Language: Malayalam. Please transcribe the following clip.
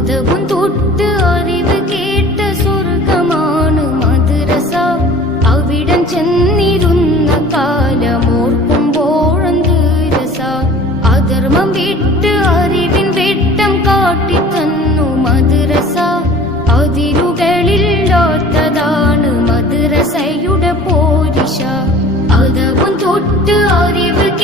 അതവും തൊട്ട് അറിവ് കേട്ട സ്വർഗമാണ് മദ്രസ. അവിടം ചെന്നിരുന്ന കാലമോർക്കുമ്പോഴന്ത് രസ. അധർമ്മം വിട്ട് അറിവിൻ വെട്ടം കാട്ടിത്തന്നു മദ്രസ. അതിരുകളില്ലാത്തതാണ് മദ്രസയുടെ പോരിശ. അതവും തൊട്ട് അറിവ്